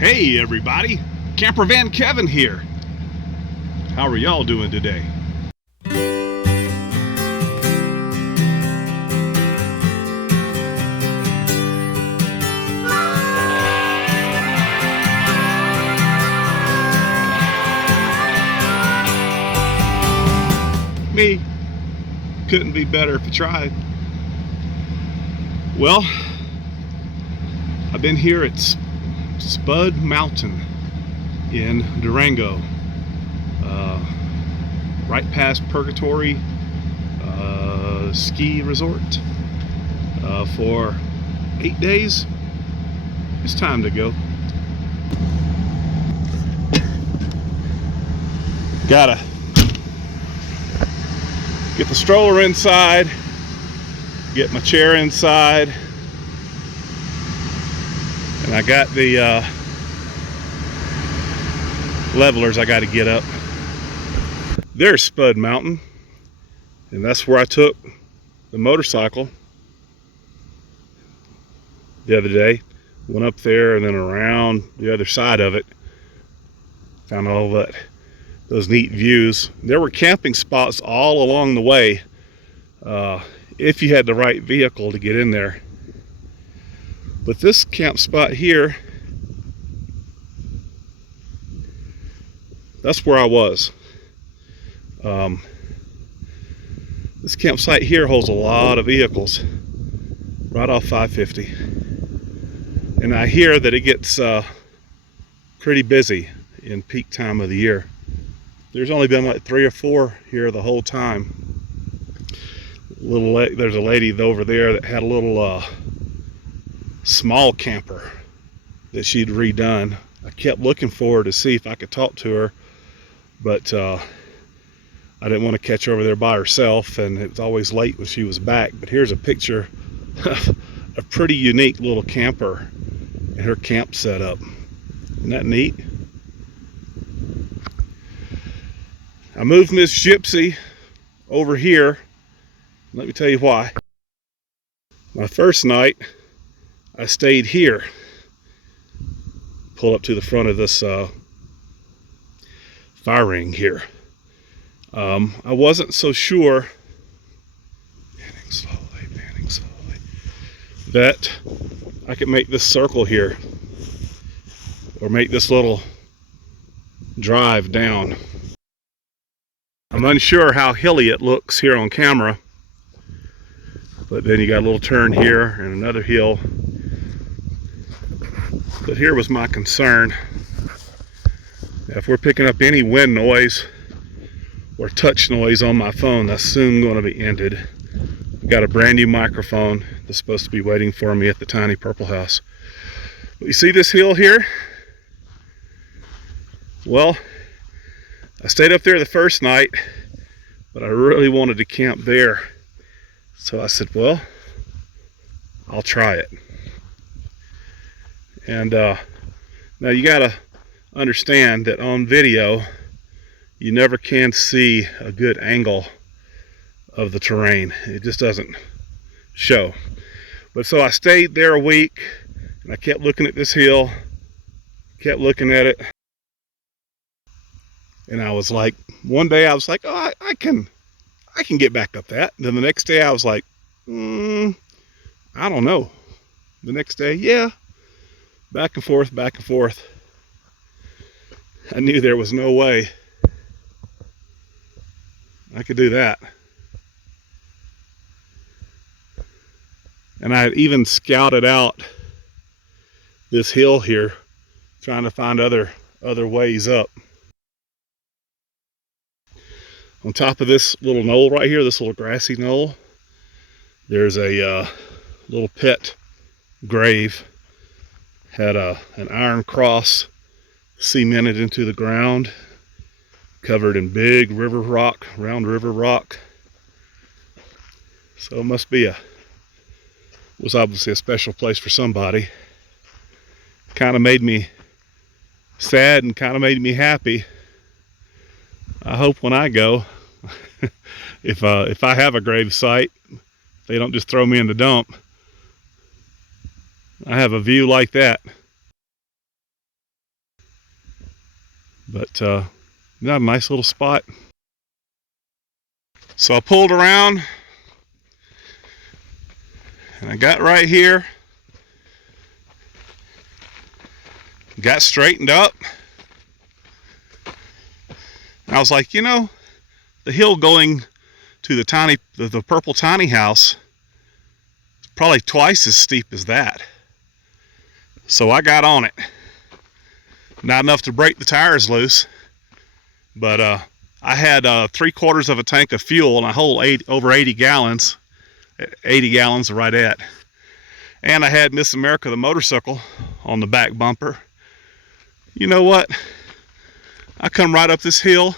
Hey everybody, Campervan Kevin here. How are y'all doing today? Me, couldn't be better if I tried. Well, I've been here at Spud Mountain in Durango, right past Purgatory ski resort, for 8 days. It's time to go. Gotta get the stroller inside, get my chair inside, and I got the levelers I got to get up. There's Spud Mountain, and that's where I took the motorcycle the other day. Went up there and then around the other side of it. Found all those neat views. There were camping spots all along the way, if you had the right vehicle to get in there. But this camp spot here, that's where I was. This campsite here holds a lot of vehicles right off 550, and I hear that it gets pretty busy in peak time of the year. There's only been like 3 or 4 here the whole time. There's a lady over there that had a little small camper that she'd redone. I kept looking for her to see if I could talk to her, but I didn't want to catch her over there by herself, and it was always late when she was back. But here's a picture of a pretty unique little camper and her camp setup. Isn't that neat? I moved Miss Gypsy over here. Let me tell you why. My first night, I stayed here. Pull up to the front of this fire ring here. I wasn't so sure, panning slowly, that I could make this circle here, or make this little drive down. I'm unsure how hilly it looks here on camera, but then you got a little turn here and another hill. But here was my concern. If we're picking up any wind noise or touch noise on my phone, that's soon going to be ended. I've got a brand new microphone that's supposed to be waiting for me at the tiny purple house. But you see this hill here? Well, I stayed up there the first night, but I really wanted to camp there. So I said, well, I'll try it. And now you gotta understand that on video, you never can see a good angle of the terrain. It just doesn't show. But so I stayed there a week, and I kept looking at this hill, kept looking at it. And I was like, one day I was like, oh, I can get back up that. And then the next day I was like, I don't know. The next day, yeah, back and forth, back and forth. I knew there was no way I could do that. And I had even scouted out this hill here, trying to find other ways up. On top of this little knoll right here, this little grassy knoll, there's a little pit grave. Had an iron cross cemented into the ground, covered in big river rock, round river rock. So it must be was obviously a special place for somebody. Kind of made me sad and kind of made me happy. I hope when I go, if I have a grave site, they don't just throw me in the dump. I have a view like that. But got a nice little spot. So I pulled around and I got right here, got straightened up. And I was like, you know, the hill going to the purple tiny house is probably twice as steep as that. So I got on it. Not enough to break the tires loose, but I had 3/4 of a tank of fuel and I hold over 80 gallons. 80 gallons right at. And I had Miss America the motorcycle on the back bumper. You know what? I come right up this hill.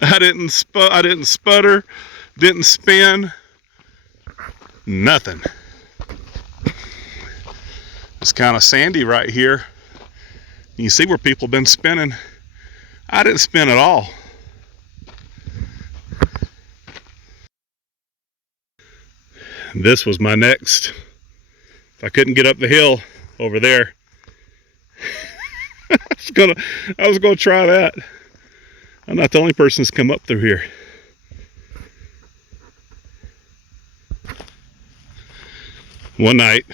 I didn't sputter, didn't spin, nothing. It's kind of sandy right here. You can see where people have been spinning. I didn't spin at all. This was my next. If I couldn't get up the hill over there, I was gonna try that. I'm not the only person that's come up through here. One night,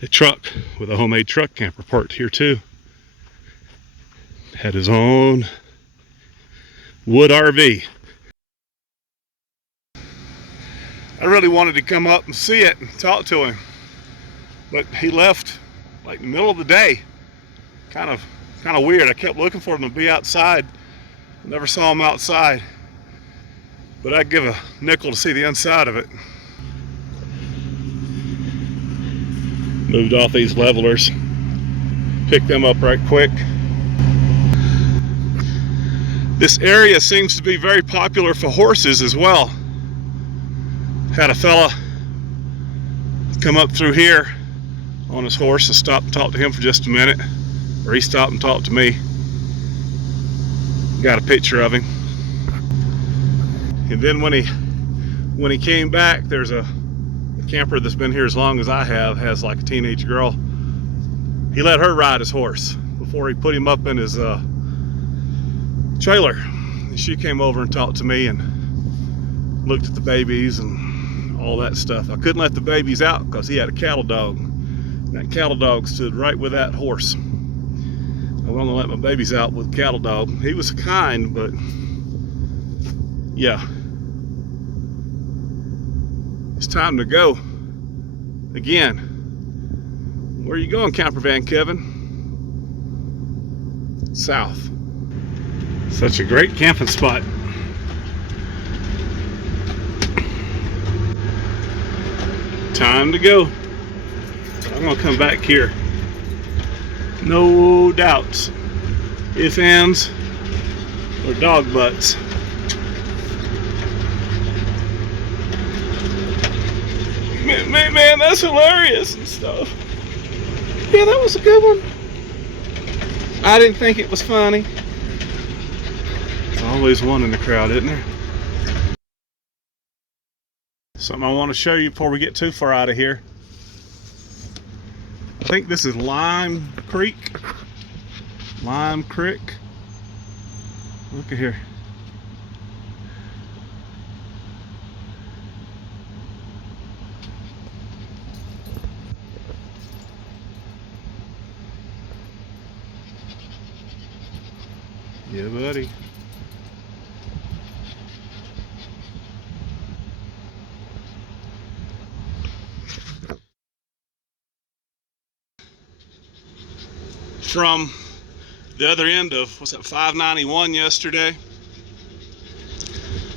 a truck with a homemade truck camper parked here too. Had his own wood RV. I really wanted to come up and see it and talk to him, but he left like in the middle of the day. Kind of weird. I kept looking for him to be outside. Never saw him outside, but I'd give a nickel to see the inside of it. Moved off these levelers, picked them up right quick. This area seems to be very popular for horses as well. Had a fella come up through here on his horse. I stopped and talked to him for just a minute, or he stopped and talked to me. Got a picture of him. And then when he came back, there's a camper that's been here as long as I have, has like a teenage girl. He let her ride his horse before he put him up in his trailer. And she came over and talked to me and looked at the babies and all that stuff. I couldn't let the babies out because he had a cattle dog. That cattle dog stood right with that horse. I wasn't gonna let my babies out with cattle dog. He was kind, but yeah. It's time to go again. Where are you going, Campervan Kevin? South. Such a great camping spot. Time to go. I'm gonna come back here. No doubts. If ands or dog butts. Man, that's hilarious and stuff. Yeah, that was a good one. I didn't think it was funny. There's always one in the crowd, isn't there? Something I want to show you before we get too far out of here. I think this is Lime Creek. Lime Creek. Look at here. Yeah, buddy. From the other end of, what's that, 591 yesterday.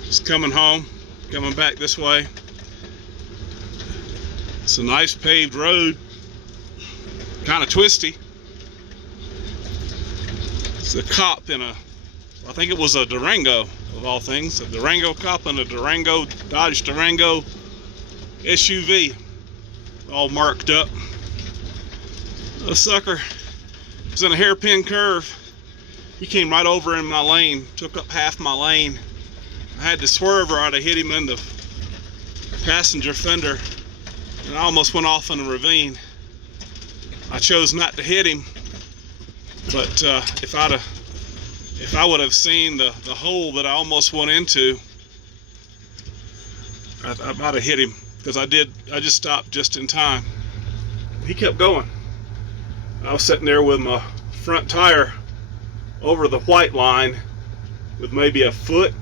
Just coming home, coming back this way. It's a nice paved road, kind of twisty. It's a cop in a, I think it was a Durango of all things, a Durango cop in a Dodge Durango SUV, all marked up. The sucker was in a hairpin curve. He came right over in my lane, took up half my lane. I had to swerve or I'd have hit him in the passenger fender, and I almost went off in a ravine. I chose not to hit him But if I would have seen the hole that I almost went into, I might have hit him, because I just stopped just in time. He kept going. I was sitting there with my front tire over the white line with maybe a foot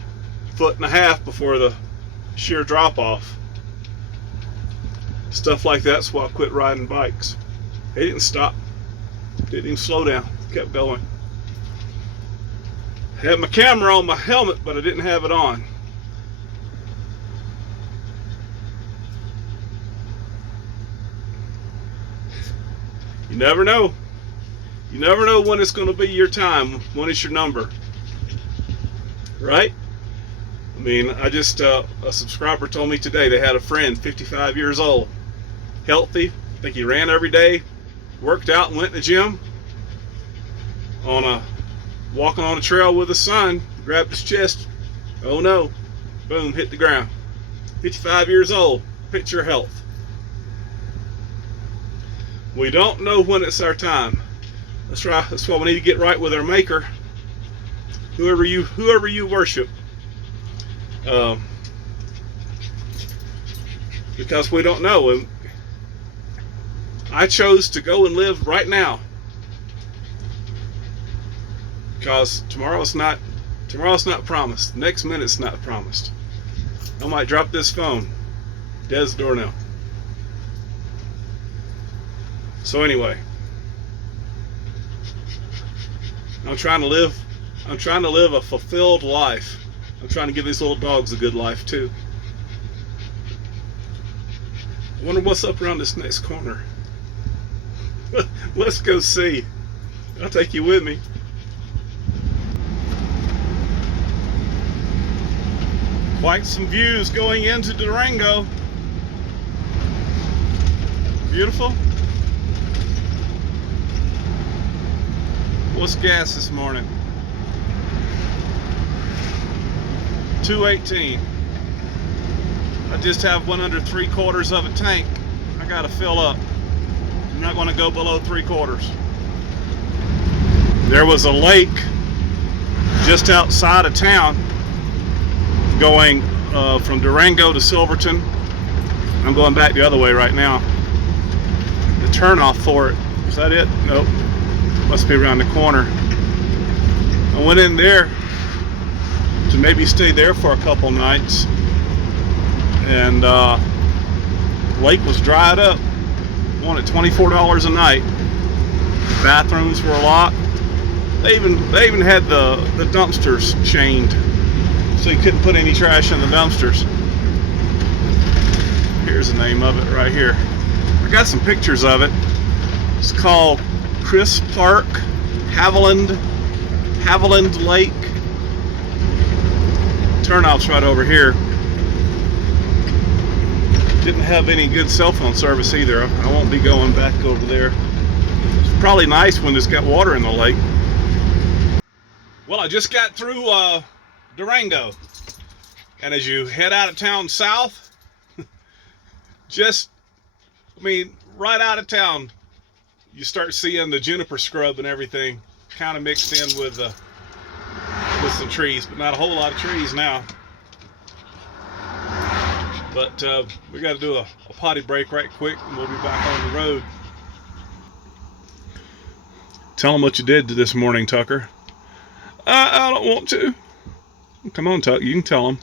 and a half before the sheer drop off. Stuff like that's why I quit riding bikes. He didn't stop, didn't even slow down, kept going. Had my camera on my helmet, but I didn't have it on. You never know. You never know when it's going to be your time, when it's your number. Right? I mean, I just, a subscriber told me today they had a friend, 55 years old, healthy, I think he ran every day, worked out and went to the gym, walking on a trail with his son, grabbed his chest, oh no, boom, hit the ground. 55 years old, picture health. We don't know when it's our time. That's right. That's why we need to get right with our Maker. Whoever you worship, because we don't know. And I chose to go and live right now, because tomorrow's not promised. Next minute's not promised. I might drop this phone dead as a doornail. So anyway, I'm trying to live a fulfilled life. I'm trying to give these little dogs a good life too. I wonder what's up around this next corner. Let's go see. I'll take you with me. Quite some views going into Durango. Beautiful. What's gas this morning? 218. I just have 1 3/4 of a tank. I gotta fill up. I'm not gonna go below 3/4. There was a lake just outside of town going from Durango to Silverton. I'm going back the other way right now. The turnoff for it. Is that it? Nope. Must be around the corner. I went in there to maybe stay there for a couple nights, and the lake was dried up. Wanted $24 a night. The bathrooms were locked. They even had the dumpsters chained, so you couldn't put any trash in the dumpsters. Here's the name of it right here. I got some pictures of it. It's called Chris Park, Haviland Lake. Turnoff's right over here. Didn't have any good cell phone service either. I won't be going back over there. It's probably nice when it's got water in the lake. Well, I just got through Durango, and as you head out of town south, right out of town, you start seeing the juniper scrub and everything kind of mixed in with some trees, but not a whole lot of trees now. But we got to do a potty break right quick, and we'll be back on the road. Tell them what you did this morning, Tucker. I don't want to. Come on, Tucker, you can tell them.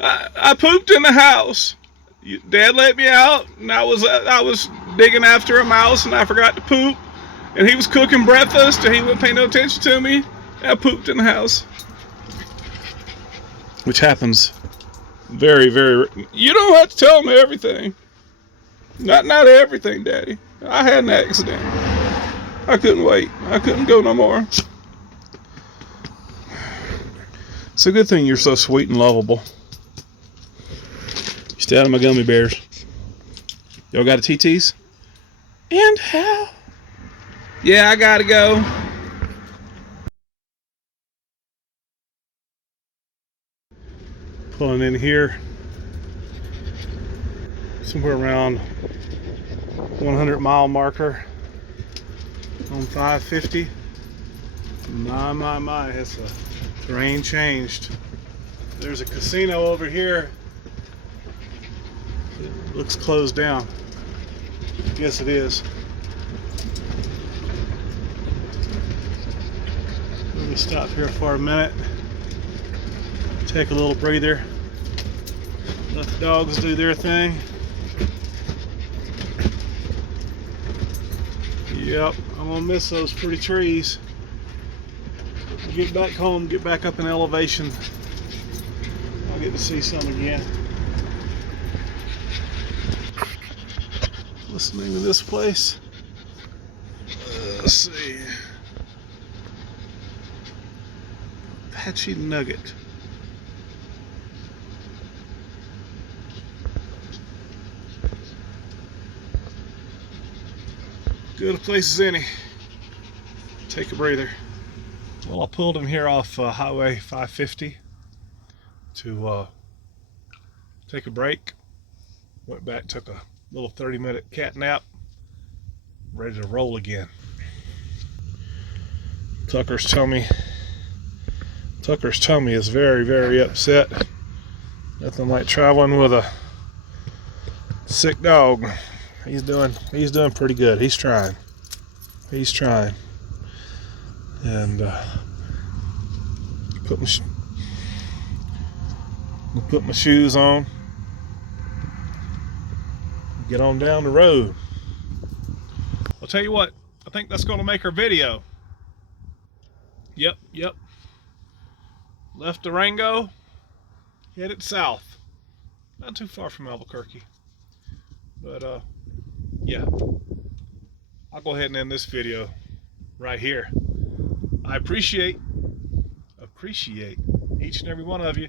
I pooped in the house. Dad let me out, and I was digging after a mouse, and I forgot to poop, and he was cooking breakfast, and he wouldn't pay no attention to me, and I pooped in the house. Which happens very, very... You don't have to tell me everything. Not everything, Daddy. I had an accident. I couldn't wait. I couldn't go no more. It's a good thing you're so sweet and lovable. Stay out of my gummy bears. Y'all got a TT's? And how? Yeah, I gotta go. Pulling in here. Somewhere around 100 mile marker on 550. My, it's the rain changed. There's a casino over here. It looks closed down. I guess it is. Let me stop here for a minute. Take a little breather. Let the dogs do their thing. Yep, I'm gonna miss those pretty trees. Get back home, get back up in elevation. I'll get to see some again. Listening to this place. Let's see. Apache Nugget. Good a place as any. Take a breather. Well, I pulled in here off Highway 550 to take a break. Went back, took a little 30-minute cat nap. Ready to roll again. Tucker's tummy is very, very upset. Nothing like traveling with a sick dog. He's doing pretty good. He's trying. And put my shoes on. Get on down the road. I'll tell you what, I think that's going to make our video. Yep. Left Durango, headed south. Not too far from Albuquerque. But yeah, I'll go ahead and end this video right here. I appreciate each and every one of you.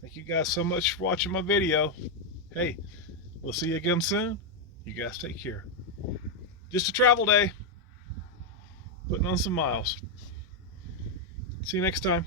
Thank you guys so much for watching my video. Hey, we'll see you again soon. You guys take care. Just a travel day. Putting on some miles. See you next time.